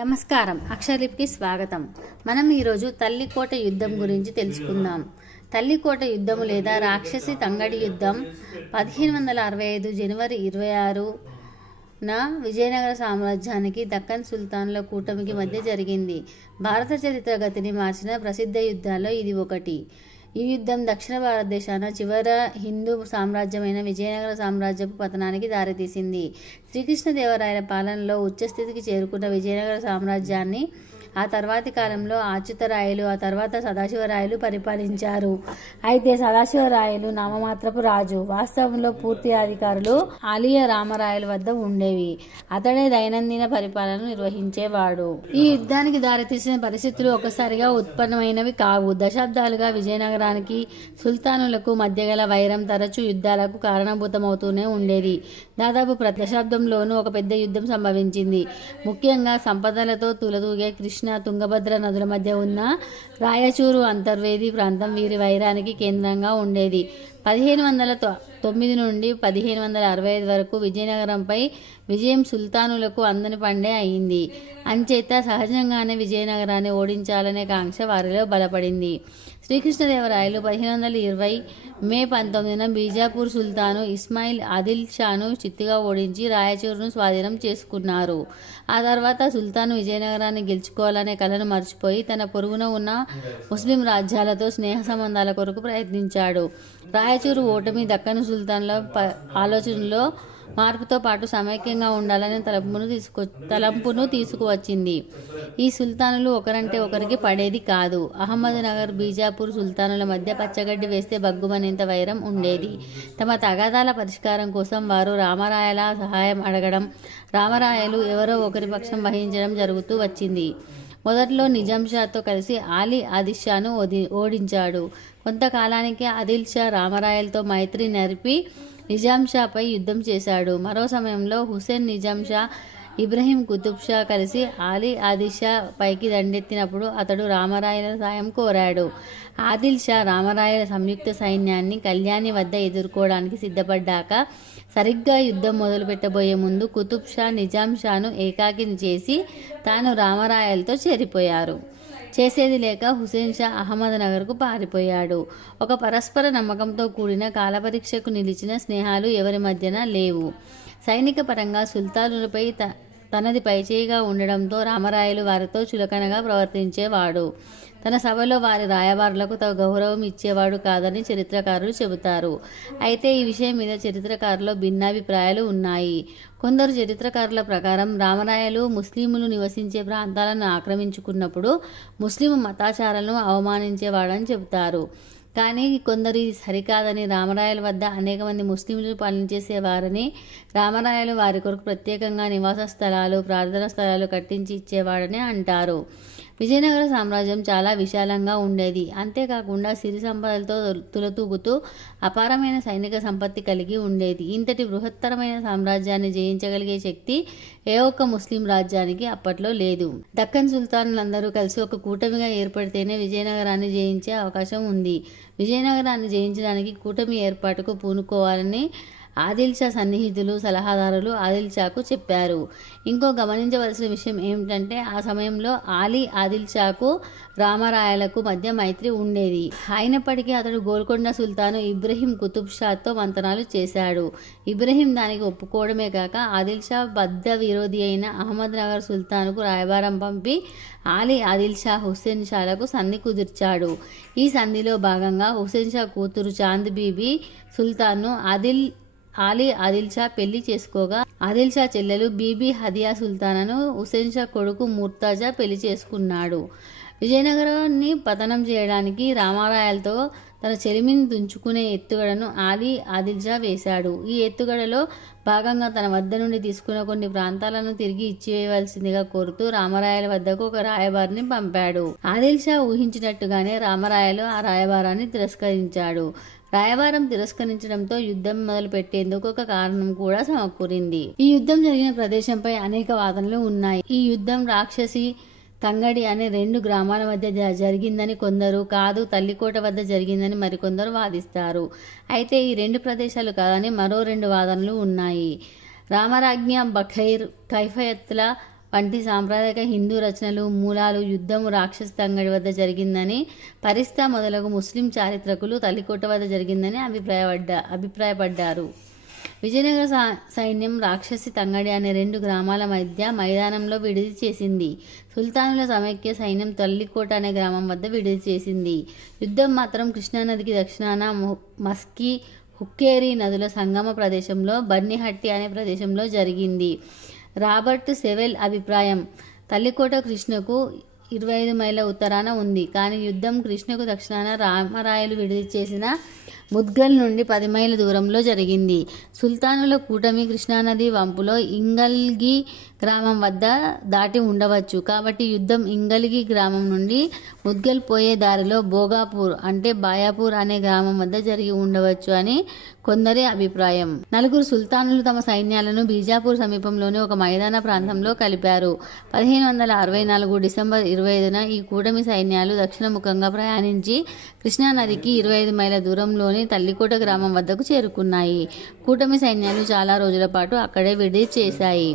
నమస్కారం. అక్షరలిపికి స్వాగతం. మనం ఈరోజు తల్లికోట యుద్ధం గురించి తెలుసుకుందాం. తల్లికోట యుద్ధము లేదా రాక్షసి తంగడి యుద్ధం 1565 జనవరి 26న విజయనగర సామ్రాజ్యానికి దక్కన్ సుల్తాన్ల కూటమికి మధ్య జరిగింది. భారత చరిత్ర గతిని మార్చిన ప్రసిద్ధ యుద్ధాల్లో ఇది ఒకటి. ఈ యుద్ధం దక్షిణ భారతదేశాన చివర హిందూ సామ్రాజ్యమైన విజయనగర సామ్రాజ్యపు పతనానికి దారితీసింది. శ్రీకృష్ణదేవరాయల పాలనలో ఉచ్చస్థితికి చేరుకున్న విజయనగర సామ్రాజ్యాన్ని ఆ తర్వాతి కాలంలో అచ్యుతరాయలు, ఆ తర్వాత సదాశివరాయలు పరిపాలించారు. అయితే సదాశివరాయలు నామమాత్రపు రాజు. వాస్తవంలో పూర్తి అధికారులు ఆలియ రామరాయల వద్ద ఉండేవి. అతడే దైనందిన పరిపాలన నిర్వహించేవాడు. ఈ యుద్ధానికి దారితీసిన పరిస్థితులు ఒకసారిగా ఉత్పన్నమైనవి కావు. దశాబ్దాలుగా విజయనగరానికి సుల్తానులకు మధ్య గల వైరం తరచూ యుద్ధాలకు కారణభూతమవుతూనే ఉండేది. దాదాపు ప్రతి దశాబ్దంలోనూ ఒక పెద్ద యుద్ధం సంభవించింది. ముఖ్యంగా సంపదలతో తులతూగే కృష్ణ, తుంగభద్ర నదుల మధ్య ఉన్న రాయచూరు అంతర్వేది ప్రాంతం వీరి వైరానికి కేంద్రంగా ఉండేది. 1509 నుండి 1565 వరకు విజయనగరంపై విజయం సుల్తానులకు అందని పండే అయింది. అంచేత సహజంగానే విజయనగరాన్ని ఓడించాలనే కాంక్ష వారిలో బలపడింది. శ్రీకృష్ణదేవరాయలు 1520 మే 19న బీజాపూర్ సుల్తాను ఇస్మాయిల్ ఆదిల్ షాను చిత్తుగా ఓడించి రాయచూరును స్వాధీనం చేసుకున్నారు. ఆ తర్వాత సుల్తాను విజయనగరాన్ని గెలుచుకోవాలనే కలను మర్చిపోయి తన పొరుగున ఉన్న ముస్లిం రాజ్యాలతో స్నేహ సంబంధాల కొరకు ప్రయత్నించాడు. రాయచూరు ఓటమి దక్కను సుల్తాన్ల ఆలోచనలో మార్పుతో పాటు సమైక్యంగా ఉండాలనే తలంపును తీసుకువచ్చింది. ఈ సుల్తానులు ఒకరంటే ఒకరికి పడేది కాదు. అహ్మద్ నగర్, బీజాపూర్ సుల్తానుల మధ్య పచ్చగడ్డి వేస్తే బగ్గుమనేంత వైరం ఉండేది. తమ తగాదాల పరిష్కారం కోసం వారు రామరాయల సహాయం అడగడం, రామరాయలు ఎవరో ఒకరి పక్షం వహించడం జరుగుతూ వచ్చింది. మొదట్లో నిజాంషాతో కలిసి ఆలీ ఆదిల్షాను ఓడించాడు. కొంతకాలానికి ఆదిల్ షా రామరాయలతో మైత్రి నరిపి నిజాంషాపై యుద్ధం చేశాడు. మరో సమయంలో హుసేన్, నిజాంషా, ఇబ్రహీం కుతుబ్ షా కలిసి ఆలీ ఆదిల్ షా పైకి దండెత్తినప్పుడు అతడు రామరాయల సాయం కోరాడు. ఆదిల్ షా రామరాయల సంయుక్త సైన్యాన్ని కళ్యాణి వద్ద ఎదుర్కోవడానికి సిద్ధపడ్డాక సరిగ్గా యుద్ధం మొదలు పెట్టబోయే ముందు కుతుబ్ షా నిజాం షాను ఏకాకిని చేసి తాను రామరాయలతో చేరిపోయారు. చేసేది లేక హుసేన్ షా అహ్మద్ నగర్కు పారిపోయాడు. ఒక పరస్పర నమ్మకంతో కూడిన కాలపరీక్షకు నిలిచిన స్నేహాలు ఎవరి మధ్యన లేవు. సైనిక పరంగా సుల్తానులపై తనది పైచేయిగా ఉండడంతో రామరాయలు వారితో చులకనగా ప్రవర్తించేవాడు. తన సభలో వారి రాయబారులకు తగు గౌరవం ఇచ్చేవాడు కాదని చరిత్రకారులు చెబుతారు. అయితే ఈ విషయం మీద చరిత్రకారుల్లో భిన్నాభిప్రాయాలు ఉన్నాయి. కొందరు చరిత్రకారుల ప్రకారం రామరాయలు ముస్లింలు నివసించే ప్రాంతాలను ఆక్రమించుకున్నప్పుడు ముస్లిం మతాచారాలను అవమానించేవాడని చెబుతారు. కానీ కొందరు ఇది సరికాదని, రామరాయల వద్ద అనేక మంది ముస్లింలు పాలించేసేవారని, రామరాయలు వారి కొరకు ప్రత్యేకంగా నివాస స్థలాలు, ప్రార్థనా స్థలాలు కట్టించి ఇచ్చేవాడని అంటారు. విజయనగర సామ్రాజ్యం చాలా విశాలంగా ఉండేది. అంతేకాకుండా సిరి సంపదలతో తులతూగుతూ అపారమైన సైనిక సంపత్తి కలిగి ఉండేది. ఇంతటి బృహత్తరమైన సామ్రాజ్యాన్ని జయించగలిగే శక్తి ఏ ఒక్క ముస్లిం రాజ్యానికి అప్పట్లో లేదు. దక్కన్ సుల్తానులందరూ కలిసి ఒక కూటమిగా ఏర్పడితేనే విజయనగరాన్ని జయించే అవకాశం ఉంది. విజయనగరాన్ని జయించడానికి కూటమి ఏర్పాటుకు పూనుకోవాలని ఆదిల్ షా సన్నిహితులు, సలహాదారులు ఆదిల్ షాకు చెప్పారు. ఇంకో గమనించవలసిన విషయం ఏమిటంటే ఆ సమయంలో ఆలీ ఆదిల్ షాకు రామరాయలకు మధ్య మైత్రి ఉండేది. అయినప్పటికీ అతడు గోల్కొండ సుల్తాను ఇబ్రహీం కుతుబ్ షాతో మంతనాలు చేశాడు. ఇబ్రహీం దానికి ఒప్పుకోవడమే కాక ఆదిల్ షా బద్ద విరోధి అయిన అహ్మద్ నగర్ సుల్తానుకు రాయబారం పంపి ఆలీ ఆదిల్ షా, హుస్సేన్ షాలకు సంధి కుదిర్చాడు. ఈ సంధిలో భాగంగా హుస్సేన్ షా కూతురు చాంద్ బీబీ సుల్తాన్ను ఆలీ ఆదిల్ షా పెళ్లి చేసుకోగా ఆదిల్ షా చెల్లెలు బీబీ హదియా సుల్తానాను హుసేన్ షా కొడుకు ముర్తాజా పెళ్లి చేసుకున్నాడు. విజయనగరాన్ని పతనం చేయడానికి రామరాయలతో తన చెలిమిని తుంచుకునే ఎత్తుగడను ఆలీ ఆదిల్ షా వేశాడు. ఈ ఎత్తుగడలో భాగంగా తన వద్ద నుండి తీసుకున్న కొన్ని ప్రాంతాలను తిరిగి ఇచ్చివేయవలసిందిగా కోరుతూ రామరాయల వద్దకు ఒక రాయబారిని పంపాడు. ఆదిల్ షా ఊహించినట్టుగానే రామరాయలు ఆ రాయబారాన్ని తిరస్కరించాడు. రాయబారం తిరస్కరించడంతో యుద్ధం మొదలు పెట్టేందుకు ఒక కారణం కూడా సమకూరింది. ఈ యుద్ధం జరిగిన ప్రదేశంపై అనేక వాదనలు ఉన్నాయి. ఈ యుద్ధం రాక్షసి తంగడి అనే 2 గ్రామాల మధ్య జరిగిందని కొందరు, కాదు తల్లికోట వద్ద జరిగిందని మరికొందరు వాదిస్తారు. అయితే ఈ 2 ప్రదేశాలు కాదని మరో 2 వాదనలు ఉన్నాయి. రామరాజ్ఞ బఖైర్ కైఫయత్ల వంటి సాంప్రదాయక హిందూ రచనలు మూలాలు యుద్ధము రాక్షస తంగడి వద్ద జరిగిందని, పరిస్తా మొదలగు ముస్లిం చారిత్రకులు తల్లికోట వద్ద జరిగిందని అభిప్రాయపడ్డారు. విజయనగర సైన్యం రాక్షసి తంగడి అనే 2 గ్రామాల మధ్య మైదానంలో విడిది చేసింది. సుల్తానుల సమైక్య సైన్యం తల్లికోట అనే గ్రామం వద్ద విడిది చేసింది. యుద్ధం మాత్రం కృష్ణానదికి దక్షిణాన మస్కి, హుక్కేరి నదుల సంగమ ప్రదేశంలో బన్నిహట్టి అనే ప్రదేశంలో జరిగింది. రాబర్ట్ సెవెల్ అభిప్రాయం, తల్లికోట కృష్ణకు 25 మైళ్ళ ఉత్తరాన ఉంది. కానీ యుద్ధం కృష్ణకు దక్షిణాన రామరాయలు విడిది చేసిన ముద్గల్ నుండి 10 మైళ్ళ దూరంలో జరిగింది. సుల్తానుల కూటమి కృష్ణానది వంపులో ఇంగల్గి గ్రామం వద్ద దాటి ఉండవచ్చు. కాబట్టి యుద్ధం ఇంగల్గి గ్రామం నుండి ముద్గల్ పోయే దారిలో భోగాపూర్ అంటే బాయాపూర్ అనే గ్రామం వద్ద జరిగి ఉండవచ్చు అని కొందరి అభిప్రాయం. 4 సుల్తానులు తమ సైన్యాలను బీజాపూర్ సమీపంలోని ఒక మైదాన ప్రాంతంలో కలిపారు. 1564 డిసెంబర్ 25న ఈ కూటమి సైన్యాలు దక్షిణముఖంగా ప్రయాణించి కృష్ణానదికి 25 మైళ్ళ దూరంలోని తల్లికోట గ్రామం వద్దకు చేరుకున్నాయి. కూటమి సైన్యాలు చాలా రోజుల పాటు అక్కడే విడిది చేశాయి.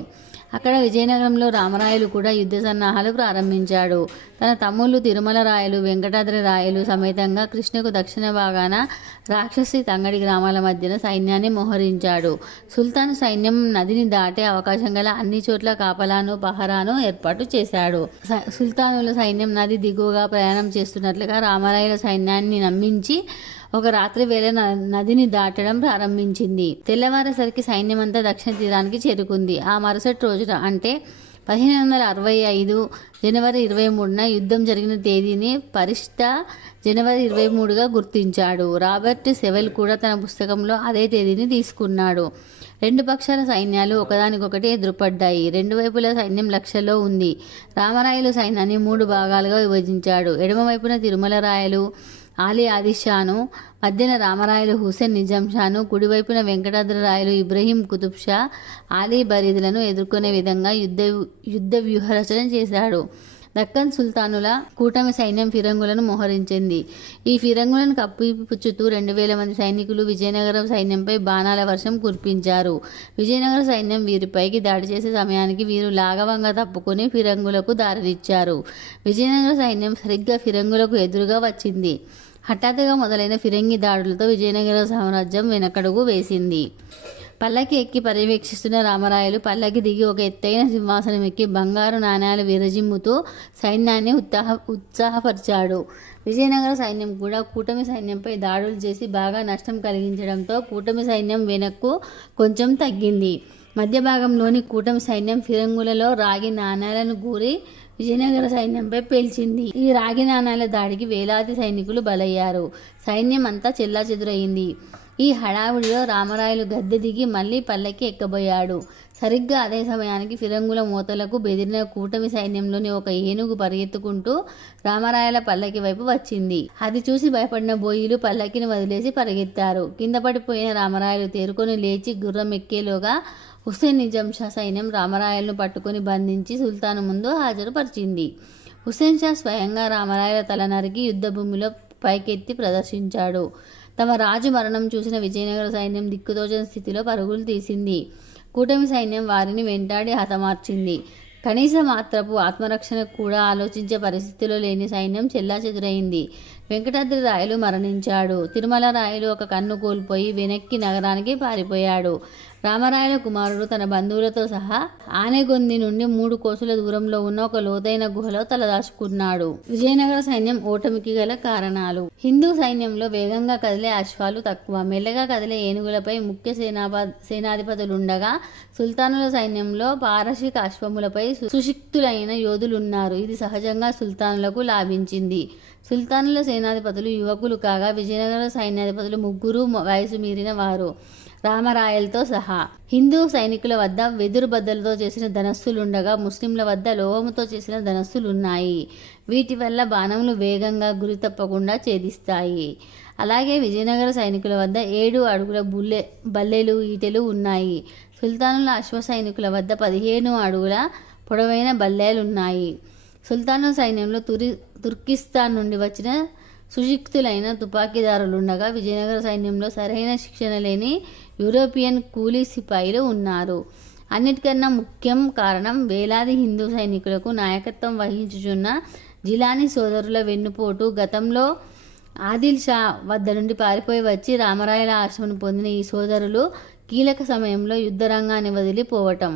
అక్కడ విజయనగరంలో రామరాయలు కూడా యుద్ధ సన్నాహాలు ప్రారంభించాడు. తన తమ్ముళ్ళు తిరుమల రాయలు, వెంకటాద్రి రాయలు సమేతంగా కృష్ణకు దక్షిణ భాగాన రాక్షసి తంగడి గ్రామాల మధ్యన సైన్యాన్ని మోహరించాడు. సుల్తాన్ సైన్యం నదిని దాటే అవకాశం గల అన్ని చోట్ల కాపలాను, పహరాను ఏర్పాటు చేశాడు. సుల్తానుల సైన్యం నది దిగువగా ప్రయాణం చేస్తున్నట్లుగా రామరాయల సైన్యాన్ని నమ్మించి ఒక రాత్రి వేళ నదిని దాటడం ప్రారంభించింది. తెల్లవారేసరికి సైన్యమంతా దక్షిణ తీరానికి చేరుకుంది. ఆ మరుసటి రోజున అంటే 1565 జనవరి 23న యుద్ధం జరిగిన తేదీని పరిష్ట జనవరి 23గా గుర్తించాడు. రాబర్ట్ సెవెల్ కూడా తన పుస్తకంలో అదే తేదీని తీసుకున్నాడు. 2 పక్షాల సైన్యాలు ఒకదానికొకటి ఎదురుపడ్డాయి. 2 వైపుల సైన్యం లక్ష్యంలో ఉంది. రామరాయలు సైన్యాన్ని 3 భాగాలుగా విభజించాడు. ఎడమవైపున తిరుమల రాయలు ఆలీ ఆదిషాను, మధ్యన రామరాయలు హుసేన్ నిజాం షాను, కుడివైపున వెంకటాద్రి రాయలు ఇబ్రహీం కుతుబ్ షా, ఆలీ బరీదులను ఎదుర్కొనే విధంగా యుద్ధ వ్యూహరచన చేశాడు. దక్కన్ సుల్తానుల కూటమి సైన్యం ఫిరంగులను మోహరించింది. ఈ ఫిరంగులను కప్పిపుచ్చుతూ 2000 మంది సైనికులు విజయనగరం సైన్యంపై బాణాల వర్షం కురిపించారు. విజయనగర సైన్యం వీరిపైకి దాడి చేసే సమయానికి వీరు లాఘవంగా తప్పుకొని ఫిరంగులకు దారినిచ్చారు. విజయనగర సైన్యం సరిగ్గా ఫిరంగులకు ఎదురుగా వచ్చింది. హఠాత్తుగా మొదలైన ఫిరంగి దాడులతో విజయనగర సామ్రాజ్యం వెనకడుగు వేసింది. పల్లకి ఎక్కి పర్యవేక్షిస్తున్న రామరాయలు పల్లకి దిగి ఒక ఎత్తైన సింహాసనం ఎక్కి బంగారు నాణ్యాలు విరజిమ్ముతూ సైన్యాన్ని ఉత్సాహపరిచాడు. విజయనగర సైన్యం కూడా కూటమి సైన్యంపై దాడులు చేసి బాగా నష్టం కలిగించడంతో కూటమి సైన్యం వెనక్కు కొంచెం తగ్గింది. మధ్య భాగంలోని కూటమి సైన్యం ఫిరంగులలో రాగి నాణ్యాలను గూరి విజయనగర సైన్యంపై పేల్చింది. ఈ రాగి నాణ్యాల దాడికి వేలాది సైనికులు బలయ్యారు. సైన్యం అంతా చెల్లాచెదురయింది. ఈ హడావుడిలో రామరాయలు గద్దె దిగి మళ్లీ పల్లకి ఎక్కబోయాడు. సరిగ్గా అదే సమయానికి ఫిరంగుల మూతలకు బెదిరిన కూటమి సైన్యంలోని ఒక ఏనుగు పరిగెత్తుకుంటూ రామరాయల పల్లకి వైపు వచ్చింది. అది చూసి భయపడిన బోయిలు పల్లకిని వదిలేసి పరిగెత్తారు. కింద పడిపోయిన రామరాయలు తేరుకొని లేచి గుర్రం ఎక్కేలోగా హుసేన్ నిజాం షా సైన్యం రామరాయలను పట్టుకుని బంధించి సుల్తాను ముందు హాజరుపరిచింది. హుసేన్ షా స్వయంగా రామరాయల తల నరికి యుద్ధభూమిలో పైకెత్తి ప్రదర్శించాడు. తమ రాజు మరణం చూసిన విజయనగర సైన్యం దిక్కుతోచని స్థితిలో పరుగులు తీసింది. కూటమి సైన్యం వారిని వెంటాడి హతమార్చింది. కనీస మాత్రపు ఆత్మరక్షణకు కూడా ఆలోచించే పరిస్థితిలో లేని సైన్యం చెల్లాచెదురైంది. వెంకటాద్రి రాయలు మరణించాడు. తిరుమల రాయలు ఒక కన్ను కోల్పోయి వెనక్కి నగరానికి పారిపోయాడు. రామరాయల కుమారుడు తన బంధువులతో సహా ఆనెగొంది నుండి 3 కోసుల దూరంలో ఉన్న ఒక లోతైన గుహలో తలదాచుకున్నాడు. విజయనగర సైన్యం ఓటమికి గల కారణాలు. హిందూ సైన్యంలో వేగంగా కదిలే అశ్వాలు తక్కువ, మెల్లగా కదిలే ఏనుగులపై ముఖ్య సేనాధిపతులుండగా సుల్తానుల సైన్యంలో పారశిక అశ్వములపై సుశిక్తులైన యోధులున్నారు. ఇది సహజంగా సుల్తానులకు లాభించింది. సుల్తానుల సేనాధిపతులు యువకులు కాగా విజయనగర సైన్యాధిపతులు 3 వయసు మీరిన వారు, రామరాయలతో సహా. హిందూ సైనికుల వద్ద వెదురు బద్దలతో చేసిన ధనస్సులుండగా ముస్లింల వద్ద లోహముతో చేసిన ధనస్సులున్నాయి. వీటి వల్ల బాణములు వేగంగా గురి తప్పకుండా ఛేదిస్తాయి. అలాగే విజయనగర సైనికుల వద్ద 7 అడుగుల బల్లెలు, ఈటెలు ఉన్నాయి. సుల్తానుల అశ్వ సైనికుల వద్ద 15 అడుగుల పొడవైన బల్లేలున్నాయి. సుల్తానుల సైన్యంలో తుర్కిస్తాన్ నుండి వచ్చిన సుశిక్తులైన తుపాకీదారులుండగా విజయనగర సైన్యంలో సరైన శిక్షణ లేని యూరోపియన్ కూలీ సిపాయిలు ఉన్నారు. అన్నిటికన్నా ముఖ్యం కారణం వేలాది హిందూ సైనికులకు నాయకత్వం వహించుచున్న జిలానీ సోదరుల వెన్నుపోటు. గతంలో ఆదిల్ షా వద్ద నుండి పారిపోయి వచ్చి రామరాయల ఆశ్రమను పొందిన ఈ సోదరులు కీలక సమయంలో యుద్ధరంగాన్ని వదిలిపోవటం.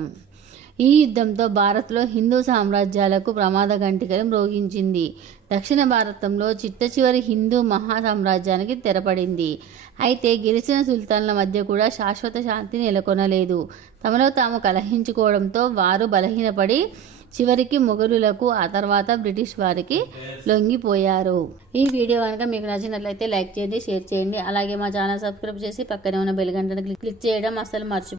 ఈ యుద్ధంతో భారత్లో హిందూ సామ్రాజ్యాలకు ప్రమాద గంటికలు మ్రోగించింది. దక్షిణ భారతంలో చిట్టచివరి హిందూ మహా సామ్రాజ్యానికి తెరపడింది. అయితే గెలిచిన సుల్తాన్ల మధ్య కూడా శాశ్వత శాంతి నెలకొనలేదు. తమలో తాము కలహించుకోవడంతో వారు బలహీనపడి చివరికి మొఘలులకు, ఆ తర్వాత బ్రిటిష్ వారికి లొంగిపోయారు. ఈ వీడియో కనుక మీకు నచ్చినట్లయితే లైక్ చేయండి, షేర్ చేయండి. అలాగే మా ఛానల్ సబ్స్క్రైబ్ చేసి పక్కనే ఉన్న బెల్ గంటను క్లిక్ చేయడం అస్సలు మర్చిపోకండి.